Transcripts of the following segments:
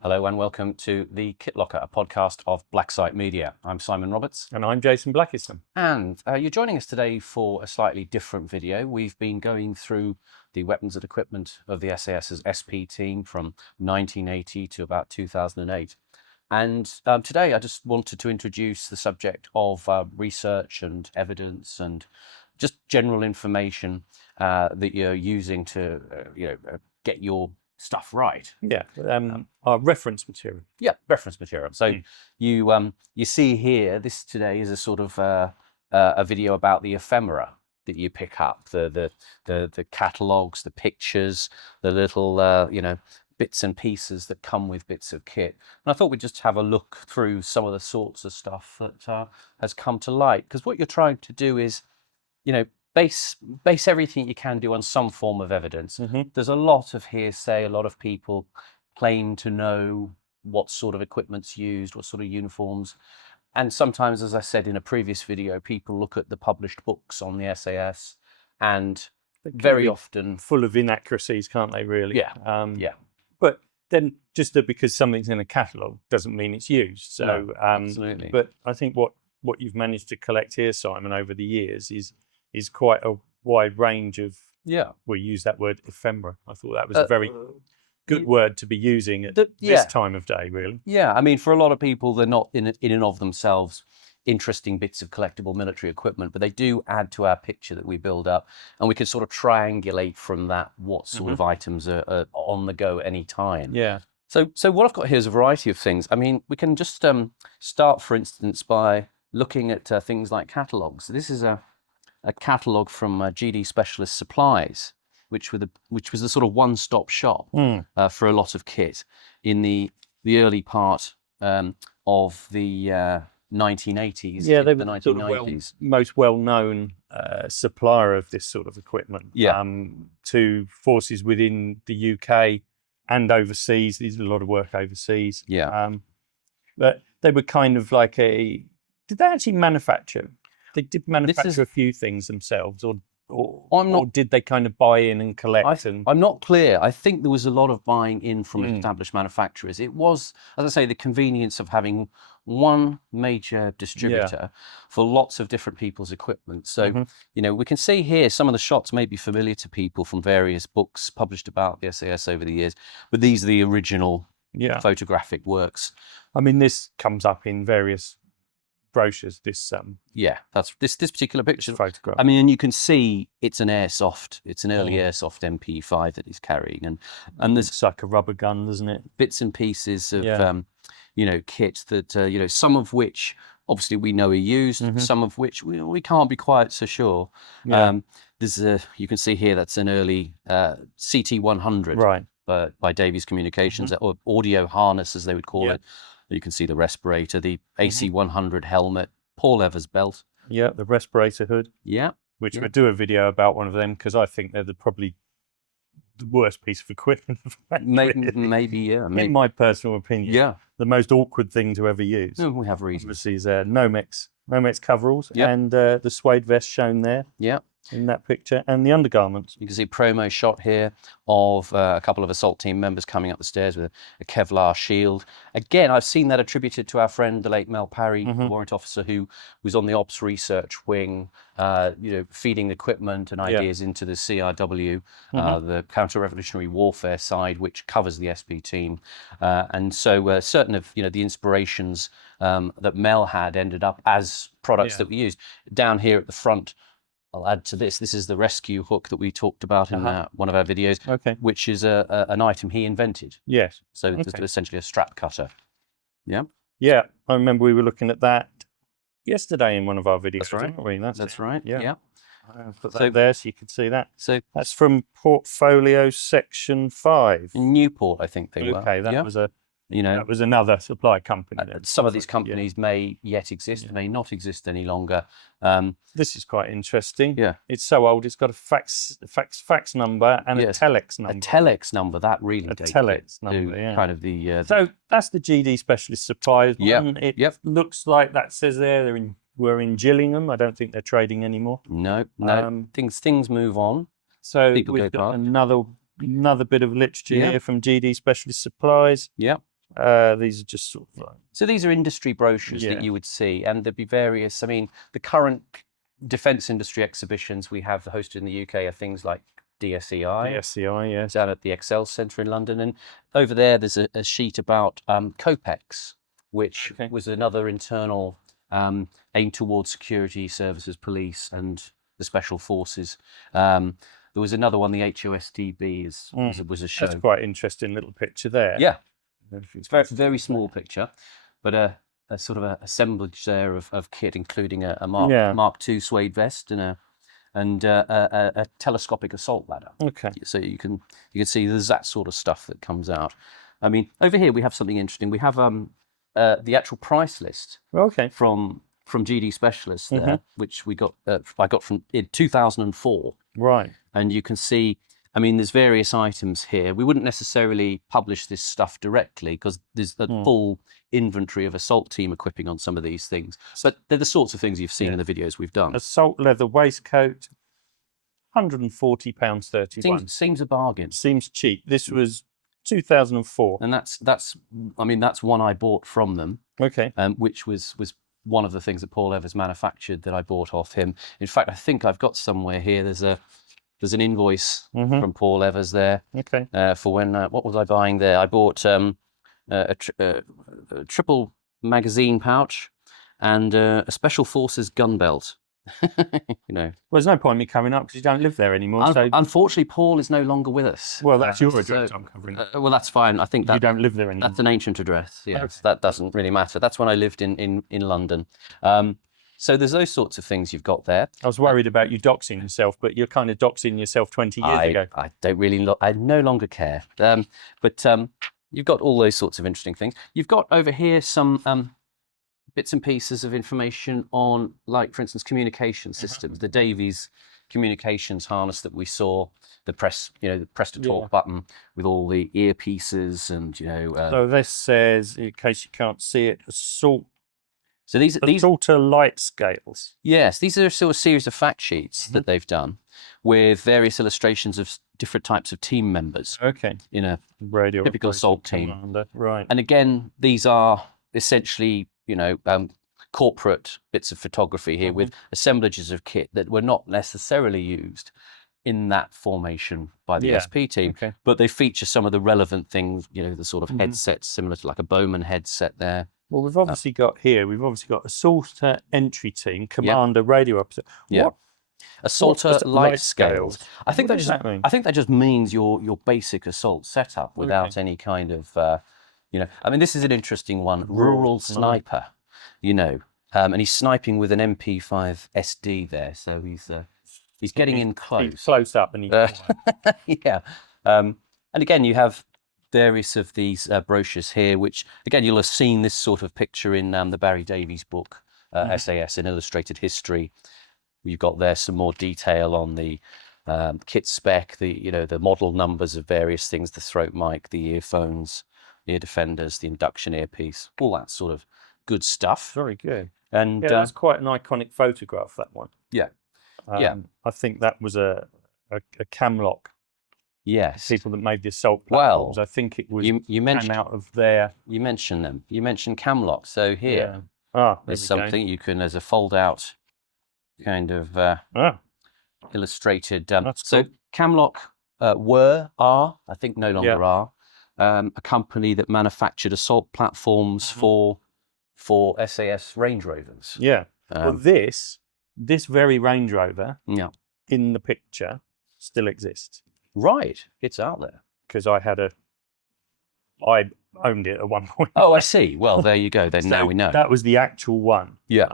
Hello and welcome to the Kit Locker, a podcast of Blacksite Media. I'm Simon Roberts. And I'm Jason Blackiston. And you're joining us today for a slightly different video. We've been going through the weapons and equipment of the SAS's SP team from 1980 to about 2008. And today I just wanted to introduce the subject of research and evidence and just general information that you're using to get your stuff right. Yeah, our reference material. Yeah, reference material. So you see here, this today is a sort of a video about the ephemera that you pick up, the catalogues, the pictures, the little bits and pieces that come with bits of kit. And I thought we'd just have a look through some of the sorts of stuff that has come to light, because what you're trying to do is, base everything you can do on some form of evidence. There's a lot of hearsay. A lot of people claim to know what sort of equipment's used, what sort of uniforms. And sometimes, as I said in a previous video, people look at the published books on the SAS and very often full of inaccuracies, can't they, really? Yeah. But then just because something's in a catalogue doesn't mean it's used. So, No, absolutely. But I think what you've managed to collect here, Simon, over the years is quite a wide range of, we use that word ephemera. I thought that was a very good word to be using at this time of day, really. Yeah, I mean, for a lot of people, they're not in and of themselves interesting bits of collectible military equipment, but they do add to our picture that we build up, and we can sort of triangulate from that what sort of items are on the go any time. Yeah. So what I've got here is a variety of things. I mean, we can just start, for instance, by looking at things like catalogues. This is a catalogue from GD Specialist Supplies, which was the sort of one-stop shop for a lot of kit in the early part of the 1980s. Yeah, they were the sort 1990s. of most well-known supplier of this sort of equipment to forces within the UK and overseas. They did a lot of work overseas. Yeah. But they were kind of like did they actually manufacture? They did manufacture a few things themselves, or did they kind of buy in and collect? I'm not clear. I think there was a lot of buying in from established manufacturers. It was, as I say, the convenience of having one major distributor for lots of different people's equipment. So, we can see here some of the shots may be familiar to people from various books published about the SAS over the years, but these are the original photographic works. I mean, this comes up in various brochures. That's this particular picture photograph. I mean, and you can see it's an airsoft. It's an early airsoft MP5 that he's carrying, and there's it's like a rubber gun, doesn't it? Bits and pieces of kit that some of which obviously we know are used, some of which we can't be quite so sure. There's you can see here that's an early CT100, right, by Davies Communications, or audio harness as they would call it. You can see the respirator, the AC100 helmet, Paul Evers belt. Yeah, the respirator hood. Yeah. Which we'll do a video about one of them, because I think they're probably the worst piece of equipment. Maybe. In my personal opinion. Yeah. The most awkward thing to ever use. We have reasons. Obviously, is Nomex coveralls and the suede vest shown there. Yeah. In that picture, and the undergarments. You can see a promo shot here of a couple of assault team members coming up the stairs with a Kevlar shield. Again, I've seen that attributed to our friend, the late Mel Parry, the warrant officer who was on the ops research wing, feeding equipment and ideas into the CRW, the counter-revolutionary warfare side, which covers the SP team. And so certain of the inspirations that Mel had ended up as products that we used. Down here at the front, I'll add to this. This is the rescue hook that we talked about in one of our videos, which is an item he invented. Yes. So it's essentially a strap cutter. Yeah. Yeah, I remember we were looking at that yesterday in one of our videos. That's right. Didn't we? That's right. Yeah. I'll put that there so you can see that. So that's from Portfolio Section 5. In Newport, I think they were. Okay, that was that was another supply company. Some of these companies may yet exist, may not exist any longer. This is quite interesting. Yeah. It's so old, it's got a fax number and a telex number. A telex number, that really dates telex number, kind of the... So that's the GD Specialist Supplies one. It looks like that says there we're in Gillingham. I don't think they're trading anymore. No. Things move on. So we've got another bit of literature here from GD Specialist Supplies. Yeah. These are just sort of like... So these are industry brochures that you would see, and there'd be various. I mean, the current defence industry exhibitions we have hosted in the UK are things like DSEI. DSEI, yes. Down at the Excel Centre in London, and over there there's a sheet about COPEX, which was another internal aimed towards security services, police, and the special forces. There was another one, the HOSDB was a show. That's quite interesting little picture there. Yeah, it's very very small picture, but a sort of a assemblage there of kit, including a Mark II suede vest and a telescopic assault ladder. Okay. So you can see there's that sort of stuff that comes out. I mean, over here we have something interesting. We have the actual price list. Okay. From GD Specialists there, which I got from in 2004. Right. And you can see, I mean, there's various items here. We wouldn't necessarily publish this stuff directly because there's a full inventory of assault team equipping on some of these things. But they're the sorts of things you've seen in the videos we've done. Assault leather waistcoat, £140.31. Seems a bargain. Seems cheap. This was 2004. And that's one I bought from them. Okay. Which was one of the things that Paul Evers manufactured that I bought off him. In fact, I think I've got somewhere here. There's an invoice from Paul Evers there. Okay. For when what was I buying there? I bought a triple magazine pouch and a Special Forces gun belt. Well, there's no point in me coming up because you don't live there anymore. So unfortunately, Paul is no longer with us. Well, that's your address I'm covering. Well, that's fine. I think that you don't live there anymore. That's an ancient address. Yes, okay. That doesn't really matter. That's when I lived in London. So there's those sorts of things you've got there. I was worried about you doxing yourself, but you're kind of doxing yourself 20 years ago. I don't really. I no longer care. But you've got all those sorts of interesting things. You've got over here some bits and pieces of information on, like, for instance, communication systems. The Davies communications harness that we saw, the press to talk button with all the earpieces and So this says, in case you can't see it, assault. So these Assaulter light scales. Yes, these are still a series of fact sheets that they've done with various illustrations of different types of team members. Okay. In a radio typical assault team. Commander. Right. And again, these are essentially corporate bits of photography here with assemblages of kit that were not necessarily used in that formation by the SP team, but they feature some of the relevant things, the sort of headsets similar to like a Bowman headset there. Well, we've obviously got Assaulter Entry Team, Commander Radio Officer. Yeah. Assaulter light scales. I think that just means your basic assault setup without any kind of I mean, this is an interesting one. Rural sniper, and he's sniping with an MP5 SD there, so he's getting in close. He's close up, and yeah. And again, you have various of these brochures here, which again you'll have seen this sort of picture in the Barry Davies book, SAS, an Illustrated History. You've got there some more detail on the kit spec, the model numbers of various things, the throat mic, the earphones, ear defenders, the induction earpiece, all that sort of good stuff. Very good. And that's quite an iconic photograph, that one. Yeah. I think that was a Camlock. Yes. People that made the assault platforms. Well, I think it was you mentioned out of there. You mentioned them. You mentioned Camlock. So here there's something you can, as a fold-out kind of illustrated. So cool. Camlock are, I think no longer are, a company that manufactured assault platforms for SAS Range Rovers. Yeah. Well, this very Range Rover in the picture still exists. Right. It's out there. Because I owned it at one point. Oh, I see. Well, there you go. Then so now we know. That was the actual one. Yeah.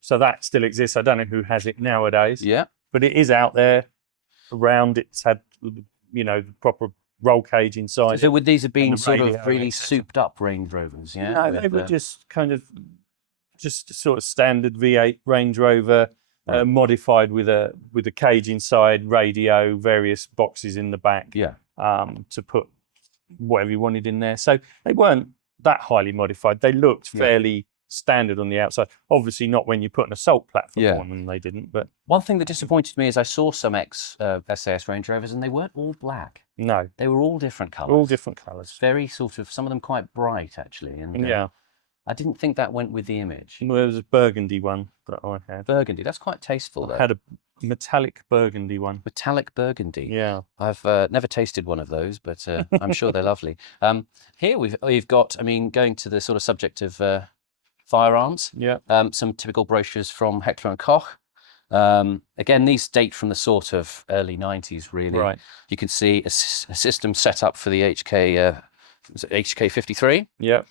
So that still exists. I don't know who has it nowadays. Yeah. But it is out there around. It's had, the proper roll cage inside. So would these have been sort of really souped up Range Rovers? Yeah. No, they were just sort of standard V8 Range Rover, modified with a cage inside, radio, various boxes in the back. Yeah. To put whatever you wanted in there. So they weren't that highly modified. They looked fairly standard on the outside. Obviously not when you put an assault platform on them, they didn't. But one thing that disappointed me is I saw some SAS Range Rovers and they weren't all black. No. They were all different colours. All different colours. Very sort of, some of them quite bright actually. And yeah. I didn't think that went with the image. Well, there was a burgundy one that I had. Burgundy, that's quite tasteful though. I had a metallic burgundy one. Metallic burgundy. Yeah. I've never tasted one of those, but I'm sure they're lovely. Here we've got, I mean, going to the sort of subject of firearms. Yeah. Some typical brochures from Heckler and Koch. Again, these date from the sort of early 90s, really. Right. You can see a system set up for the HK 53. Yeah.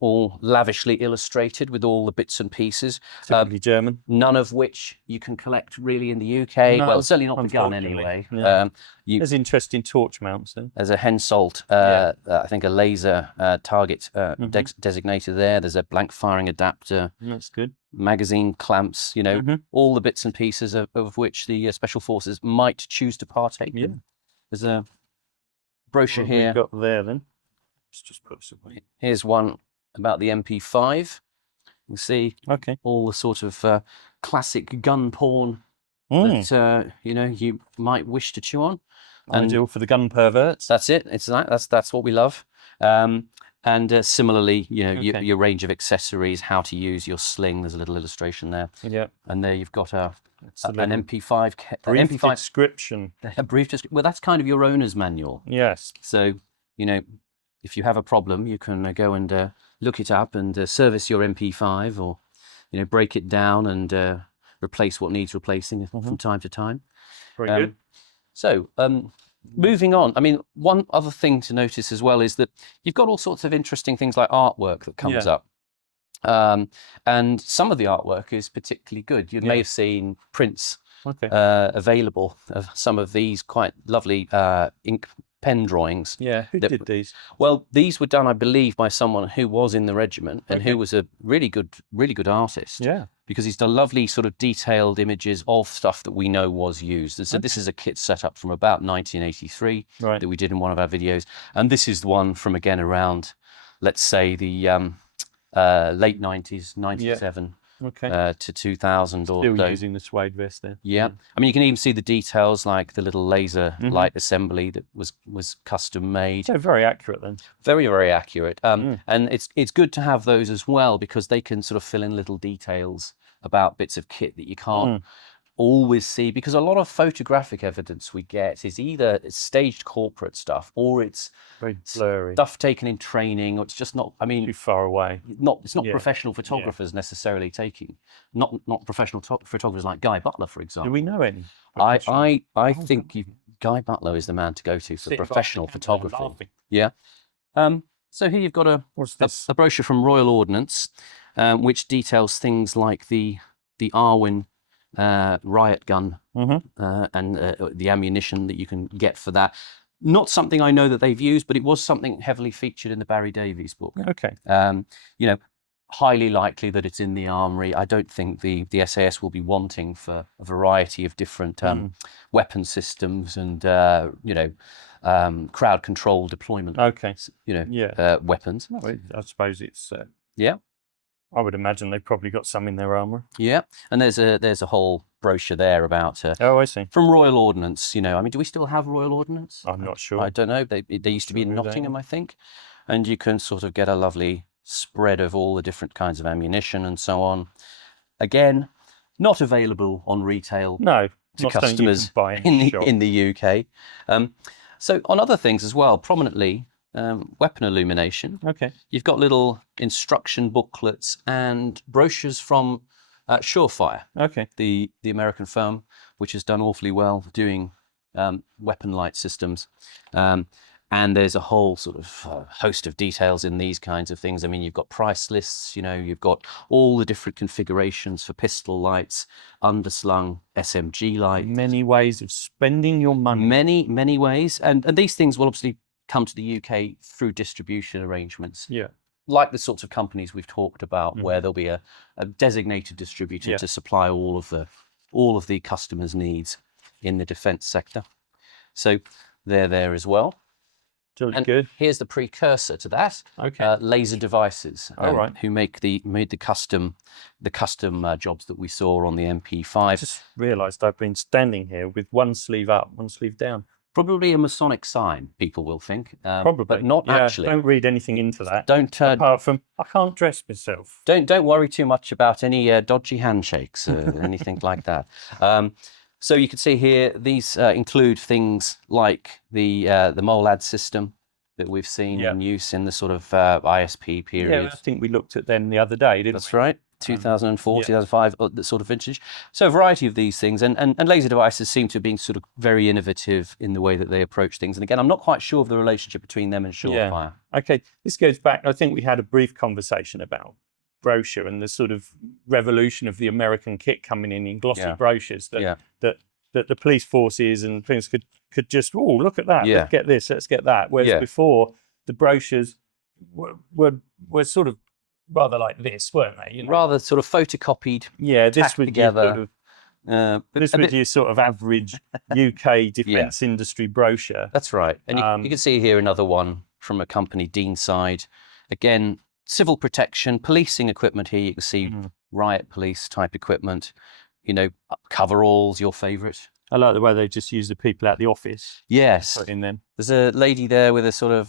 All lavishly illustrated with all the bits and pieces. Typically German. None of which you can collect really in the UK. No, well, certainly not the gun anyway. Yeah. There's interesting torch mounts then. There's a Hensoldt, I think a laser target designator there. There's a blank firing adapter. That's good. Magazine clamps, you know, all the bits and pieces of which the Special Forces might choose to partake in. There's a brochure here. What have we got there then? Let's just put this away. Here's one about the MP5. You can see all the sort of classic gun porn that you know, you might wish to chew on. Ideal for the gun perverts. That's it. It's that's what we love. And similarly, you know, your range of accessories, how to use your sling. There's a little illustration there. Yeah. And there you've got an MP5 brief MP5 description. A brief description. Well, that's kind of your owner's manual. Yes. So, you know, if you have a problem, you can go and look it up and service your MP5, or, you know, break it down and replace what needs replacing from time to time. Very good. So, moving on, I mean, one other thing to notice as well is that you've got all sorts of interesting things like artwork that comes up. And some of the artwork is particularly good. You may have seen prints available of some of these quite lovely ink pen drawings. Yeah, who did these? Well, these were done, I believe, by someone who was in the regiment and who was a really good artist. Yeah. Because he's done lovely sort of detailed images of stuff that we know was used. And so this is a kit set up from about 1983 that we did in one of our videos. And this is the one from, again, around, let's say, the late 90s, 97 to 2000 or so. Still using the suede vest there. Yeah. I mean, you can even see the details, like the little laser light assembly that was custom made. So very accurate then. Very, very accurate. And it's good to have those as well, because they can sort of fill in little details about bits of kit that you can't always see, because a lot of photographic evidence we get is either it's staged corporate stuff, or it's very blurry stuff taken in training, or it's just not, I mean, too far away. It's not professional photographers necessarily taking, not professional photographers like Guy Butler, for example. Do we know any? I think Guy Butler is the man to go to for professional photography. Yeah. So here you've got a brochure from Royal Ordnance, which details things like the Arwin riot gun and the ammunition that you can get for that. Not something I know that they've used, but it was something heavily featured in the Barry Davies book. Okay. You know, highly likely that it's in the armory. I don't think the SAS will be wanting for a variety of different weapon systems and you know, crowd control deployment. You know, weapons. No, I suppose it's yeah. I would imagine they've probably got some in their armour. Yeah, and there's a whole brochure there about I see. From Royal Ordnance. You know, I mean, do we still have Royal Ordnance? I'm not sure. I don't know. They used to be in Nottingham, I think, and you can sort of get a lovely spread of all the different kinds of ammunition and so on. Again, not available on retail. No, to customers in the UK. So on other things as well, prominently. Weapon illumination. You've got little instruction booklets and brochures from Surefire, the American firm, which has done awfully well doing weapon light systems. And there's a whole sort of host of details in these kinds of things. I mean, you've got price lists, you know, you've got all the different configurations for pistol lights, underslung SMG lights. Many ways of spending your money. Many ways. And these things will obviously come to the UK through distribution arrangements. Yeah. Like the sorts of companies we've talked about, where there'll be a designated distributor to supply all of the customers' needs in the defence sector. So they're there as well. And good. Here's the precursor to that. Laser Devices, who made the custom jobs that we saw on the MP5. I just realised I've been standing here with one sleeve up, one sleeve down. Probably a Masonic sign, people will think. Probably, but not actually. Don't read anything into that. Don't apart from I can't dress myself. Don't worry too much about any dodgy handshakes or anything like that. So you can see here, these include things like the MOLAD system that we've seen in use in the sort of ISP period. Yeah, I think we looked at them the other day, didn't we? That's right. 2004, 2005, the sort of vintage. So a variety of these things, and laser devices seem to have been sort of very innovative in the way that they approach things. And again, I'm not quite sure of the relationship between them and Surefire. Okay, this goes back, I think we had a brief conversation about brochure and the sort of revolution of the American kit coming in glossy brochures that the police forces and things could just, oh, look at that, let's get this, let's get that. Whereas before, the brochures were sort of rather like this, weren't they? You know? Rather sort of photocopied. Yeah, this would together. This would be your sort of average UK defence industry brochure. That's right. And you can see here another one from a company, Deanside. Again, civil protection, policing equipment here. You can see riot police type equipment. You know, coveralls, your favourite. I like the way they just use the people at the office. Yes. Put in them. There's a lady there with a sort of,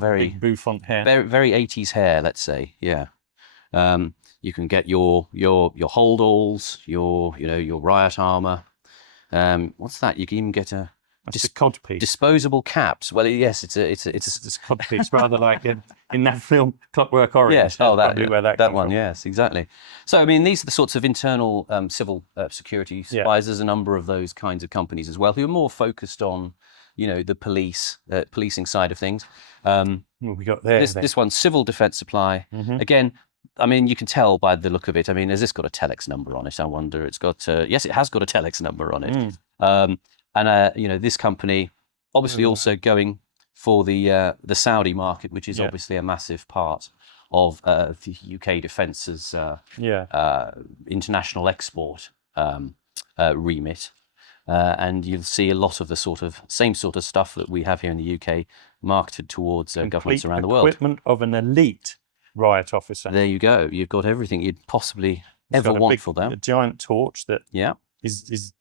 very big bouffant hair. Very 80s hair, let's say. Yeah. You can get your holdalls, your riot armour. What's that? You can even get a codpiece. Disposable caps. Well, yes, it's a codpiece, rather like in that film Clockwork Orange. Yes, probably where that one. from. Yes, exactly. So I mean, these are the sorts of internal civil security supplies. There's a number of those kinds of companies as well who are more focused on, the policing side of things. What we got there? This one's civil defence supply. Again, I mean, you can tell by the look of it. I mean, has this got a telex number on it? I wonder. It's got yes, it has got a telex number on it. And this company obviously also going for the Saudi market, which is obviously a massive part of the UK Defence's international export remit. And you'll see a lot of the same sort of stuff that we have here in the UK marketed towards governments around the world. Equipment of an elite riot officer. There you go. You've got everything you'd possibly ever want for them. A giant torch that is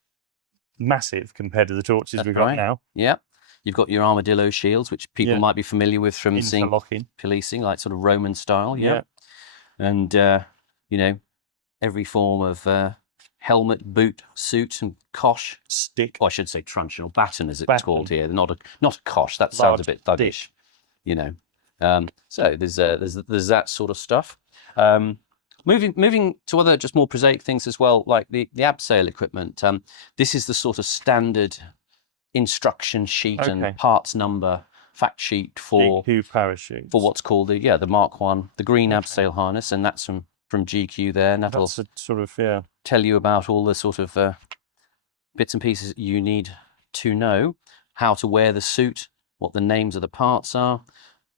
massive compared to the torches we've got now. Yeah. You've got your armadillo shields, which people might be familiar with from seeing policing, like sort of Roman style. Yeah. And, every form of helmet, boot, suit, and kosh. Stick. Or I should say truncheon or baton, as it's called here. Not a kosh. That sounds a bit thuggish, So there's that sort of stuff. Moving to other just more prosaic things as well, like the abseil equipment. This is the sort of standard instruction sheet and parts number fact sheet for parachutes, for what's called the Mark 1, the green abseil harness, and that's from GQ there. And that'll tell you about all the sort of bits and pieces you need to know, how to wear the suit, what the names of the parts are.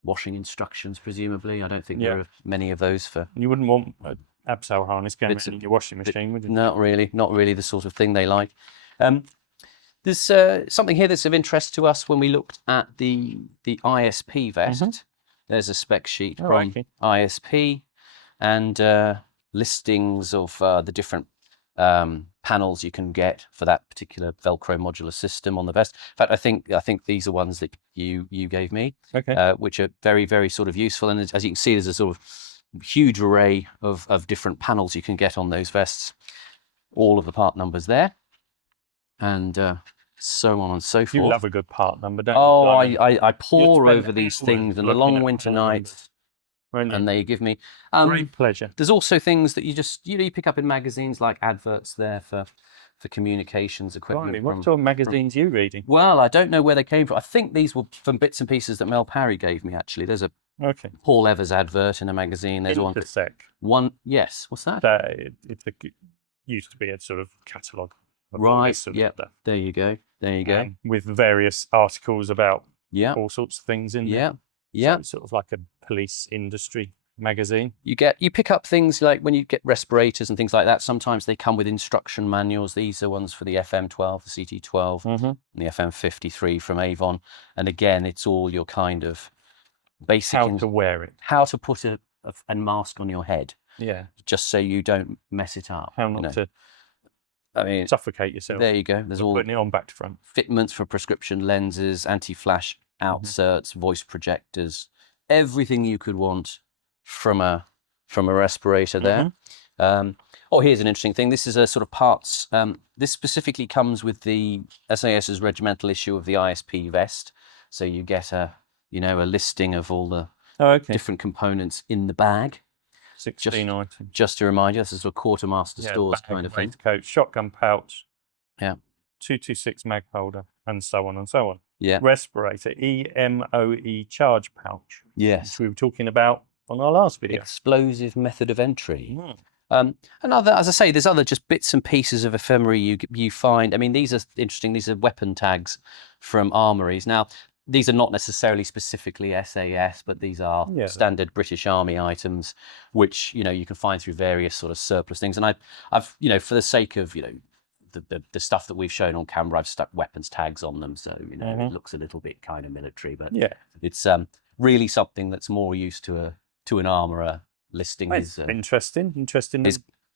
Washing instructions, presumably. I don't think there are many of those for. You wouldn't want an abseil harness going in your washing machine, would you? Not really the sort of thing they like. There's something here that's of interest to us when we looked at the ISP vest. There's a spec sheet from ISP and listings of the different panels you can get for that particular Velcro modular system on the vest. In fact, I think these are ones that you gave me, which are very, very sort of useful. And as you can see, there's a sort of huge array of different panels you can get on those vests. All of the part numbers there, and so on and so forth. You love a good part number, don't you? Oh, I pore over these things in the long winter nights. And they give me great pleasure. There's also things that you pick up in magazines, like adverts there for communications equipment. What sort of magazines are you reading? Well, I don't know where they came from. I think these were from bits and pieces that Mel Parry gave me. Actually, there's a Paul Evers advert in a magazine. There's one. Yes. What's that? It used to be a sort of catalogue. Right. Yeah. There you go. With various articles about all sorts of things in there. Yeah. So sort of like a police industry magazine. You pick up things like when you get respirators and things like that. Sometimes they come with instruction manuals. These are ones for the FM12, the CT12, and the FM53 from Avon. And again, it's all your kind of basic how to wear it, how to put a mask on your head. Yeah. Just so you don't mess it up. How not to I mean, suffocate yourself. There you go. There's all putting it on back to front. Fitments for prescription lenses, anti-flash outserts, voice projectors, everything you could want from a respirator there. Oh, here's an interesting thing. This is a sort of parts. This specifically comes with the SAS's regimental issue of the ISP vest. So you get a listing of all the different components in the bag. 16 items. Just to remind you, this is a quartermaster stores kind of thing. Coat, shotgun pouch. Yeah. 226 mag holder, and so on and so on. Yeah. Respirator, EMOE charge pouch. Yes. Which we were talking about on our last video. Explosive method of entry. Another, as I say, there's other just bits and pieces of ephemera you find. I mean, these are interesting. These are weapon tags from armories. Now, these are not necessarily specifically SAS, but these are standard British Army items, which you can find through various sort of surplus things. And I've for the sake of the stuff that we've shown on camera, I've stuck weapons tags on them, so it looks a little bit kind of military, but it's really something that's more used to an armourer listing. It's interesting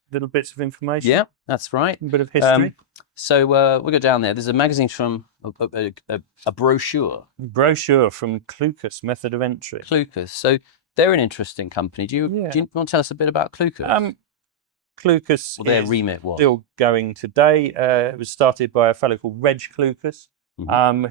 little bits of information. Yeah, that's right. A bit of history. So we'll go down there. There's a magazine from a brochure. Brochure from Clucas, Method of Entry. Clucas. So they're an interesting company. Do you want to tell us a bit about Clucas? Clucas their remit was still going today. It was started by a fellow called Reg Clucas,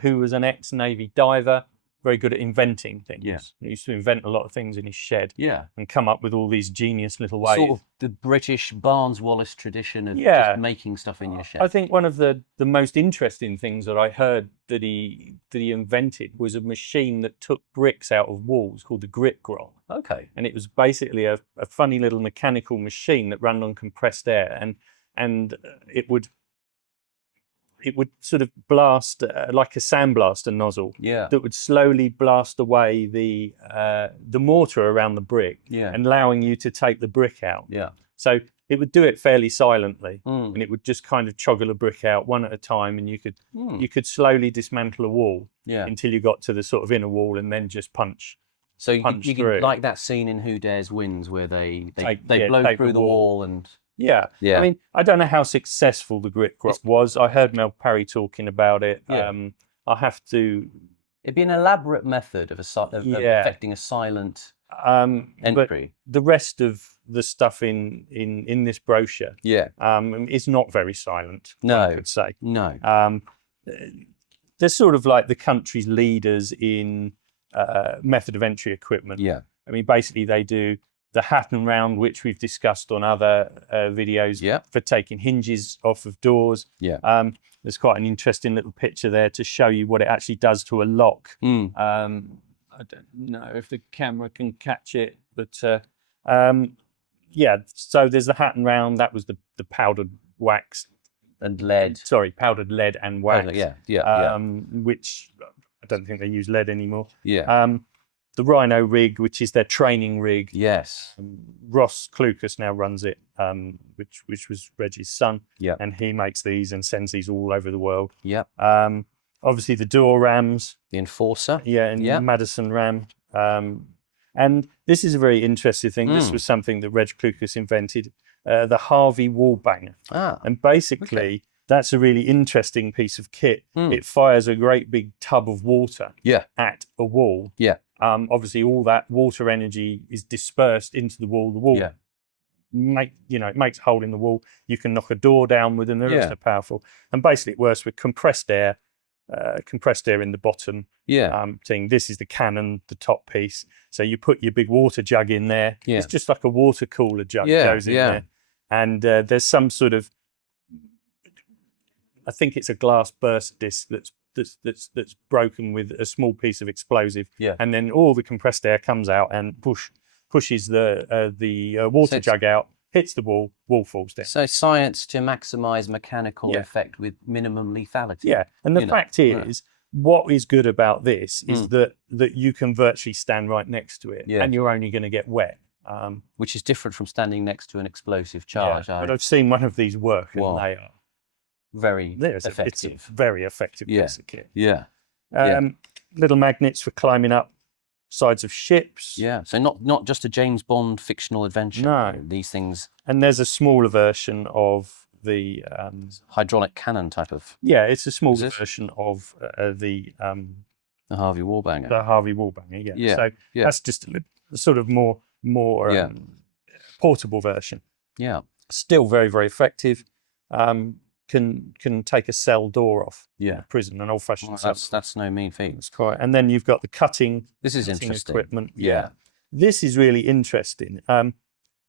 who was an ex-Navy diver, very good at inventing things. Yeah. He used to invent a lot of things in his shed. Yeah. And come up with all these genius little ways. Sort of the British Barnes-Wallis tradition of just making stuff in your shed. I think one of the most interesting things that I heard that he invented was a machine that took bricks out of walls called the grit grot. Okay. And it was basically a funny little mechanical machine that ran on compressed air, and it would sort of blast like a sandblaster nozzle that would slowly blast away the mortar around the brick, and allowing you to take the brick out. Yeah. So it would do it fairly silently, and it would just kind of choggle a brick out one at a time, and you could slowly dismantle a wall until you got to the sort of inner wall, and then just punch. So you get like that scene in Who Dares Wins where they blow through the wall and. Yeah. I mean, I don't know how successful the grit grot was. I heard Mel Parry talking about it. I have to. It'd be an elaborate method of effecting a silent entry. But the rest of the stuff in this brochure, is not very silent. No, I could say no. They're sort of like the country's leaders in method of entry equipment. Yeah. I mean, basically they do the hat and round, which we've discussed on other videos for taking hinges off of doors. Yeah. There's quite an interesting little picture there to show you what it actually does to a lock. I don't know if the camera can catch it, but so there's the hat and round. That was the powdered wax and lead. Sorry, powdered lead and wax. Which I don't think they use lead anymore. Yeah. The Rhino rig, which is their training rig. Yes. Ross Clucas now runs it, which was Reggie's son. Yeah. And he makes these and sends these all over the world. Yeah. Obviously the dual rams. The Enforcer. Yeah, and Madison ram. And this is a very interesting thing. This was something that Reg Clucas invented, the Harvey wall banger. And basically, that's a really interesting piece of kit. It fires a great big tub of water at a wall. Yeah. Obviously, all that water energy is dispersed into the wall. The wall, it makes a hole in the wall. You can knock a door down with them. They're so powerful. And basically, it works with compressed air in the bottom. Thing. This is the cannon, the top piece. So you put your big water jug in there. It's just like a water cooler jug goes in there. And there's some sort of, I think it's a glass burst disc that's broken with a small piece of explosive, and then all the compressed air comes out and pushes the water jug out, hits the wall falls down. So science to maximise mechanical effect with minimum lethality. Yeah, and the fact is, what is good about this is that you can virtually stand right next to it, and you're only going to get wet. Which is different from standing next to an explosive charge. But I've seen one of these work, and they are very effective. It's a very effective piece of kit. Yeah. Little magnets for climbing up sides of ships. Yeah. So not just a James Bond fictional adventure. No. These things. And there's a smaller version of the hydraulic cannon type of. it's a smaller version of the Harvey Wallbanger. The Harvey Wallbanger, Yeah. So that's just a sort of more portable version. Yeah. Still very, very effective. Can take a cell door off. Yeah. Prison, an old-fashioned cell. That's no mean feat. That's quite. And then you've got the cutting. This is interesting. Equipment. Yeah. This is really interesting.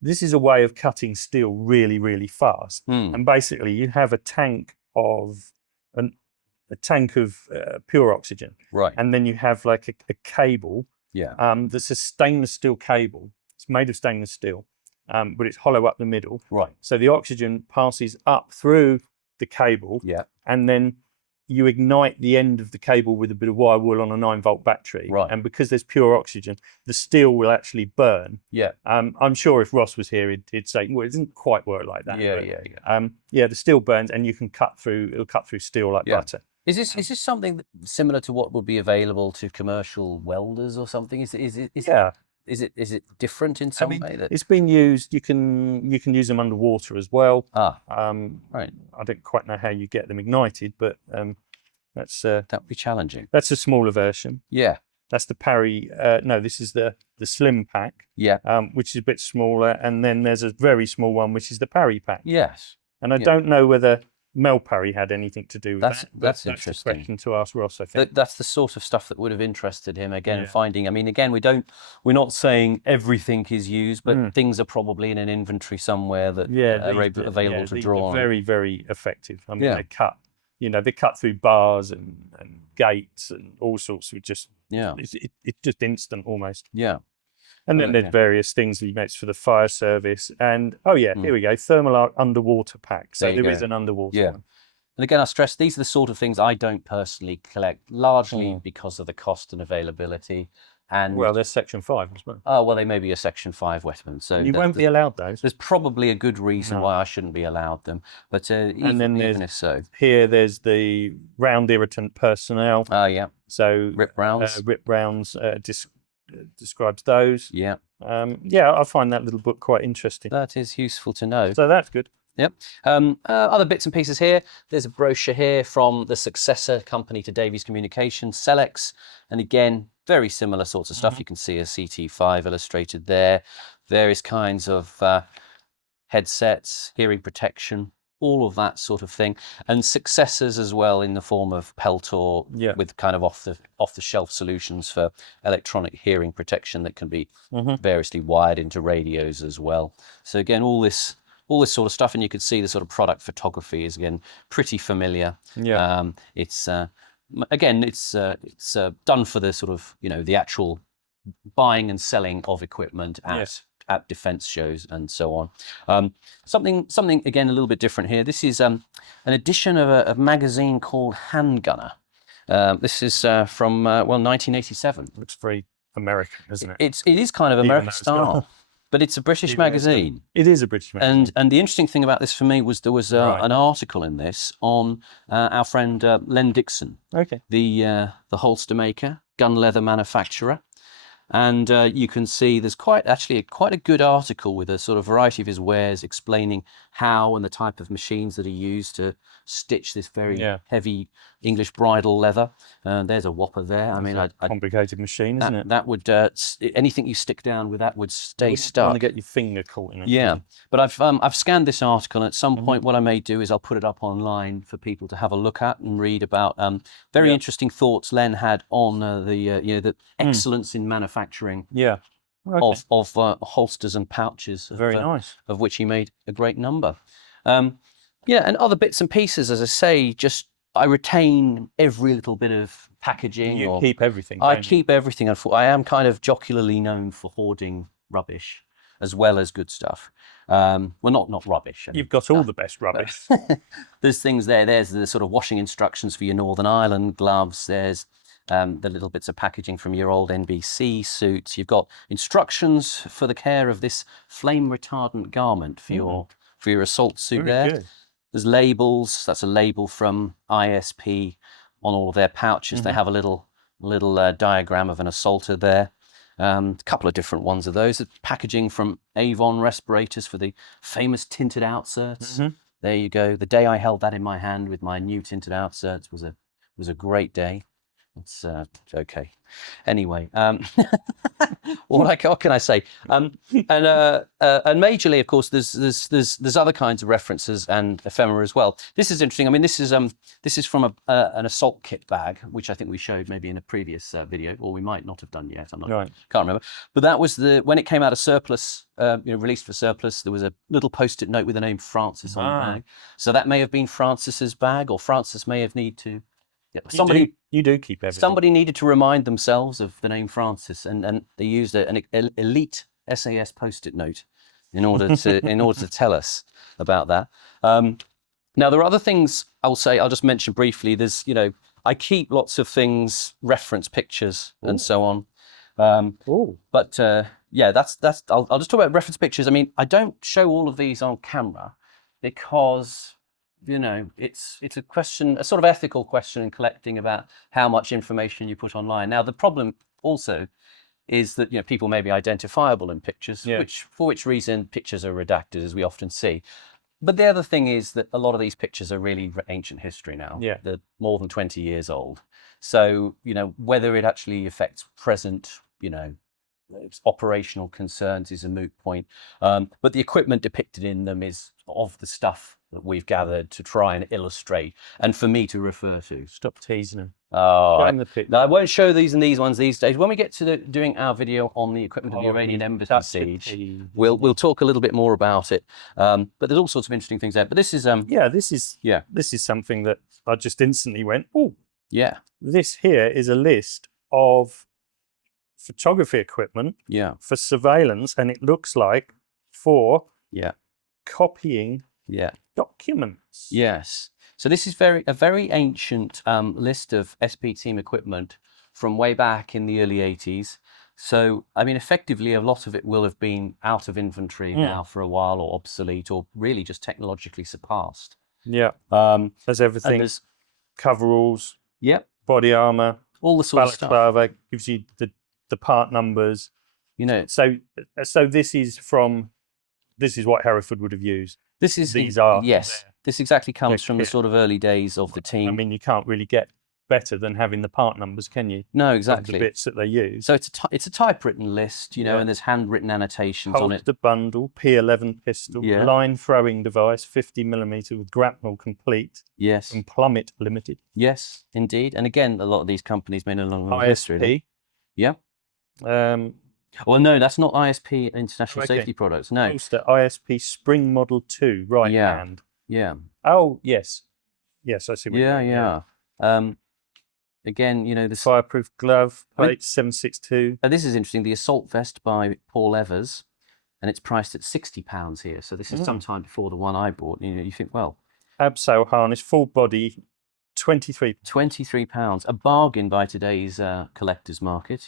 This is a way of cutting steel really, really fast. And basically, you have a tank of pure oxygen. Right. And then you have like a cable. Yeah. That's a stainless steel cable. It's made of stainless steel, but it's hollow up the middle. Right. So the oxygen passes up through the cable. Yeah. And then you ignite the end of the cable with a bit of wire wool on a 9-volt battery. Right. And because there's pure oxygen, the steel will actually burn. Yeah. I'm sure if Ross was here, he'd say, well, it doesn't quite work like that. The steel burns, and you can cut through. It'll cut through steel like butter. Is this something similar to what would be available to commercial welders or something? Is it different in some way? It's been used. You can use them underwater as well. Right. I don't quite know how you get them ignited, but that's that would be challenging. That's a smaller version. Yeah. That's the Parry. No, this is the Slim Pack. Yeah. Which is a bit smaller, and then there's a very small one, which is the Parry Pack. Yes. And I don't know whether Mel Parry had anything to do with that. That's interesting. That's a question to ask Ross, I think. That's the sort of stuff that would have interested him again. Finding, I mean, again, we're not saying everything is used, but things are probably in an inventory somewhere that are available to draw on. Very, very effective. I mean, they cut through bars and gates and all sorts of just. Yeah. It's just instant almost. Yeah. And then there's various things he makes for the fire service. And, here we go, thermal underwater pack. So there is an underwater one. And again, I stress, these are the sort of things I don't personally collect, largely because of the cost and availability. And well, there's Section 5 as well. Oh, well, they may be a Section 5 weapon. So you won't be allowed those. There's probably a good reason why I shouldn't be allowed them. But even if so. Here, there's the round irritant personnel. Oh, yeah. So Rip rounds. Rip rounds describes those. Yeah. I find that little book quite interesting. That is useful to know. So that's good. Yep. Other bits and pieces here. There's a brochure here from the successor company to Davies Communications, Celex. And again, very similar sorts of stuff. You can see a CT5 illustrated there. Various kinds of headsets, hearing protection, all of that sort of thing. And successors as well in the form of Peltor with kind of off-the-shelf solutions for electronic hearing protection that can be variously wired into radios as well. So again, all this sort of stuff, and you can see the sort of product photography is again pretty familiar. Yeah. It's done for the sort of the actual buying and selling of equipment at defence shows and so on. Something again a little bit different here. This is an edition of a magazine called Handgunner. This is from 1987. Looks very American, doesn't it? It is kind of American style. But it's a British magazine. It is a British magazine. And the interesting thing about this for me was there was an article in this on our friend Len Dixon, the holster maker, gun leather manufacturer. And you can see there's quite a good article with a sort of variety of his wares explaining how and the type of machines that are used to stitch this very heavy English bridle leather. There's a whopper there. I mean, a complicated machine, isn't it? That would anything you stick down with that would stay stuck. You want to get your finger caught in it. Yeah, but I've scanned this article, and at some point, what I may do is I'll put it up online for people to have a look at and read about very interesting thoughts Len had on the excellence in manufacturing. Yeah. Okay. Of holsters and pouches. Very nice. Of which he made a great number. And other bits and pieces, as I say, I retain every little bit of packaging. You keep everything. I keep everything. I am kind of jocularly known for hoarding rubbish as well as good stuff. Well, not rubbish. You've got all the best rubbish. There's things there. There's the sort of washing instructions for your Northern Ireland gloves. There's the little bits of packaging from your old NBC suits. You've got instructions for the care of this flame retardant garment for your assault suit. Very good. There's labels. That's a label from ISP on all of their pouches. They have a little diagram of an assaulter there. A couple of different ones of those. Packaging from Avon respirators for the famous tinted outserts there you go. The day I held that in my hand with my new tinted outserts was a great day. It's okay. Anyway, what can I say? And majorly, of course, there's other kinds of references and ephemera as well. This is interesting. I mean, this is from an assault kit bag, which I think we showed maybe in a previous video, or we might not have done yet. I'm not can't remember. But that was when it came out of surplus, released for surplus. There was a little post-it note with the name Francis on the bag. So that may have been Francis's bag, or Francis may have need to. Yeah, you do keep everything. Somebody needed to remind themselves of the name Francis, and they used an elite SAS post-it note in order to tell us about that. Now there are other things I'll just mention briefly. There's I keep lots of things, reference pictures and so on. But yeah, that's I'll just talk about reference pictures. I mean, I don't show all of these on camera because it's a question, a sort of ethical question in collecting about how much information you put online. Now, the problem also is that people may be identifiable in pictures, for which reason pictures are redacted, as we often see. But the other thing is that a lot of these pictures are really ancient history now. Yeah. They're more than 20 years old. So, whether it actually affects present, operational concerns is a moot point. But the equipment depicted in them is of the stuff that we've gathered to try and illustrate, and for me to refer to. Stop teasing them. I won't show these ones these days. When we get to doing our video on the equipment of the Iranian embassy siege, we'll talk a little bit more about it. But there's all sorts of interesting things there. But this is this is something that I just instantly went, oh yeah. This here is a list of photography equipment for surveillance, and it looks like for copying documents. Yes. So this is a very ancient list of SP team equipment from way back in the early 80s. So, I mean, effectively, a lot of it will have been out of inventory now for a while, or obsolete, or really just technologically surpassed. Yeah. There's everything. There's coveralls. Yep. Body armor. All the sort of stuff. Balaclava gives you the part numbers. So this is what Hereford would have used. This exactly comes from the sort of early days of the team. I mean, you can't really get better than having the part numbers, can you? No, exactly. Of the bits that they use. So it's a typewritten list, and there's handwritten annotations on it. The bundle, P11 pistol, line throwing device, 50mm with grapnel complete. Yes. And plummet limited. Yes, indeed. And again, a lot of these companies may no longer have history. ISP. Yeah. Well, no, that's not ISP International Safety Products. No. Holster ISP Spring Model 2, right hand. Yeah. Oh, yes. Yes, I see what you mean. Yeah. Again, the fireproof glove, plate 762. This is interesting. The assault vest by Paul Evers, and it's priced at £60 here. So this is sometime before the one I bought. You think, well, abseil harness, full body, £23, a bargain by today's collector's market.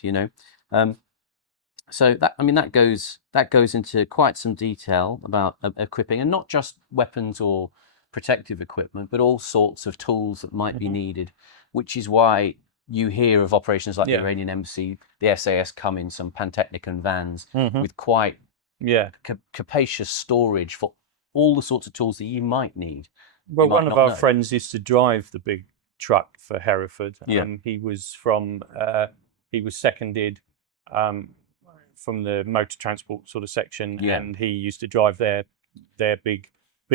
So that goes into quite some detail about equipping, and not just weapons or protective equipment, but all sorts of tools that might be needed, which is why you hear of operations like the Iranian embassy, the SAS come in some Pantechnicon vans with quite capacious storage for all the sorts of tools that you might need. Well, one of our friends used to drive the big truck for Hereford. He was he was seconded from the motor transport sort of section, and he used to drive their big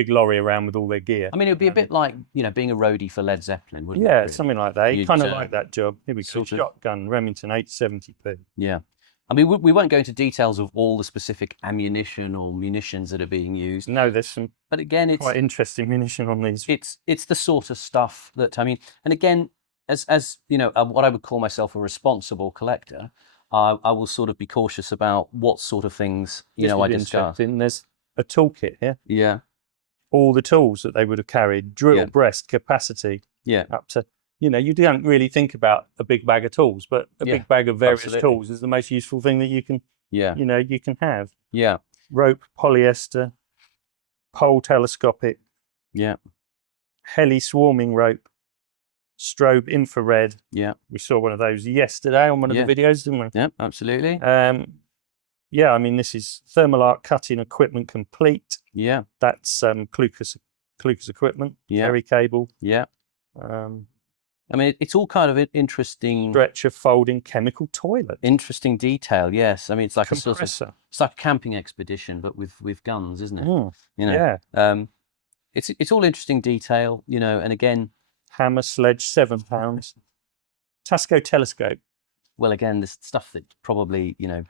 lorry around with all their gear. I mean, it would be a bit like being a roadie for Led Zeppelin, wouldn't it? Yeah, something like that. He kind of liked that job. Here we go. Shotgun, Remington 870p. Yeah. I mean, we won't go into details of all the specific ammunition or munitions that are being used. No, there's some. But again, it's quite interesting munition on these. It's the sort of stuff that and again, as what I would call myself a responsible collector, I will sort of be cautious about what sort of things I discuss. There's a toolkit here. Yeah. All the tools that they would have carried, drill, breast, capacity. Yeah. Up to. You don't really think about a big bag of tools, but a big bag of various tools is the most useful thing that you can, you can have. Yeah. Rope, polyester, pole telescopic. Yeah. Heli swarming rope, strobe infrared. Yeah. We saw one of those yesterday on one of the videos, didn't we? Yeah, absolutely. I mean, this is thermal arc cutting equipment complete. Yeah. That's Clucas Clucas equipment, Yeah. carry cable. Yeah. I mean, it's all kind of interesting. Stretcher, folding, chemical toilet. Interesting detail, yes. I mean, it's like compressor. a sort of, it's like a camping expedition, but with guns, isn't it? Mm, You know, yeah. It's all interesting detail, you know. And again, hammer, sledge, £7. Tasco telescope. Well, again, this stuff that probably, you know,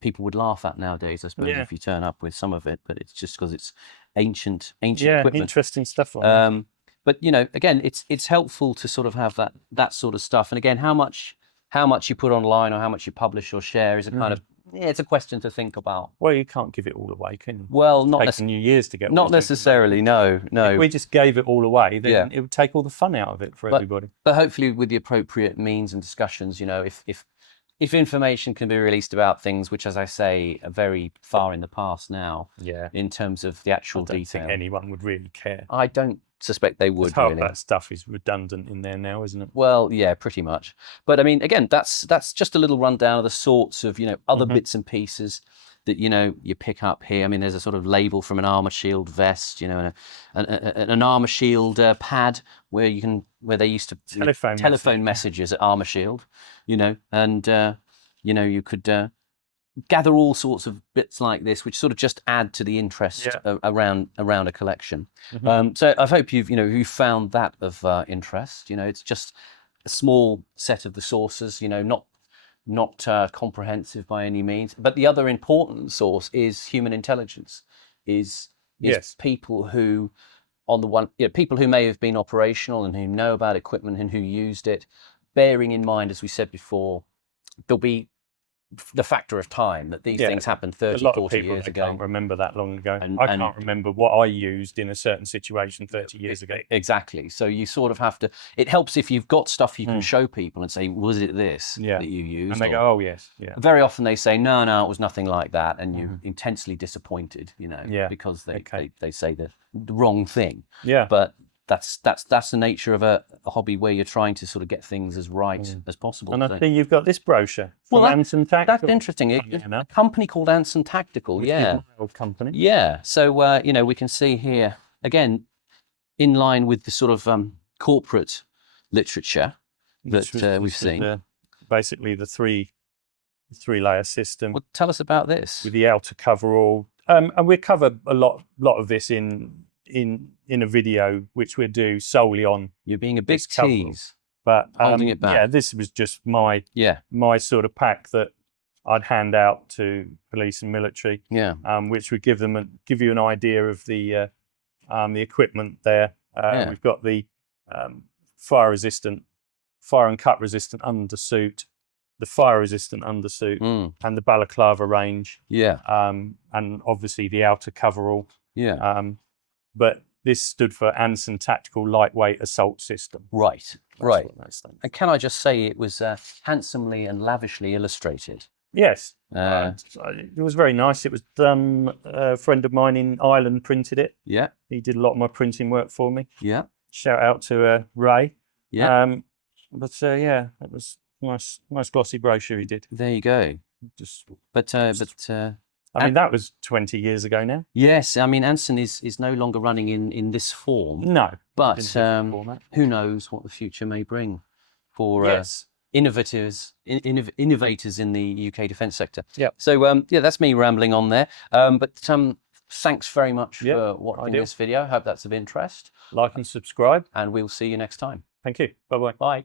people would laugh at nowadays, I suppose, if you turn up with some of it. But it's just because it's ancient equipment. Interesting stuff on it. But you know, again, it's helpful to sort of have that sort of stuff. And again, how much you put online or how much you publish or share is a kind of it's a question to think about. Well, you can't give it all away, can you? Well, not taking you years to get. Not necessarily. No. If we just gave it all away, then it would take all the fun out of it for everybody. But hopefully, with the appropriate means and discussions, you know, if information can be released about things which, as I say, are very far in the past now, in terms of the actual detail, I don't think anyone would really care. I don't suspect they would. Half that stuff is redundant in there now, isn't it? Well, yeah, pretty much. But I mean, again, that's just a little rundown of the sorts of, you know, other bits and pieces that, you know, you pick up here. I mean, there's a sort of label from an armor shield vest, you know, and an armor shield pad where they used to telephone messages at armor shield, you know, and you know, you could gather all sorts of bits like this, which sort of just add to the interest around a collection. So I hope you've found that of interest. You know, it's just a small set of the sources. You know, not comprehensive by any means. But the other important source is human intelligence. Is people who, on the one, people who may have been operational and who know about equipment and who used it, bearing in mind, as we said before, there'll be the factor of time that these things happened 30, 40 years ago. I can't remember that long ago. I can't remember what I used in a certain situation 30 years ago. Exactly. So you sort of have to, it helps if you've got stuff you can show people and say, was it this that you used? And they go, oh yes. Yeah. Very often they say, no, it was nothing like that. And you're intensely disappointed, you know, because they say the wrong thing. Yeah. But that's the nature of a hobby where you're trying to sort of get things as right as possible. And I think you've got this brochure from Anson Tactical. That's interesting. A company called Anson Tactical, Which is my old company. Yeah. So you know, we can see here again, in line with the sort of corporate literature that we've seen. Basically, the three-layer system. Well, tell us about this. With the outer coverall, and we cover a lot of this in a video which we'll do solely on. You're being a big tease, but holding it back. Yeah, this was just my sort of pack that I'd hand out to police and military. Yeah. Which would give you an idea of the equipment there. We've got the fire and cut resistant undersuit, the fire resistant undersuit, and the balaclava range. Yeah. And obviously the outer coverall. Yeah. But this stood for Anson Tactical Lightweight Assault System. Right. And can I just say it was handsomely and lavishly illustrated? Yes. It was very nice. It was done, a friend of mine in Ireland printed it. Yeah. He did a lot of my printing work for me. Yeah. Shout out to Ray. Yeah. It was nice glossy brochure he did. There you go. I mean, that was 20 years ago now. Yes, I mean, Anson is no longer running in this form. No. But who knows what the future may bring for innovators in the UK defence sector. Yeah. So, that's me rambling on there. But thanks very much for watching this video. I hope that's of interest. Like and subscribe. And we'll see you next time. Thank you. Bye-bye. Bye.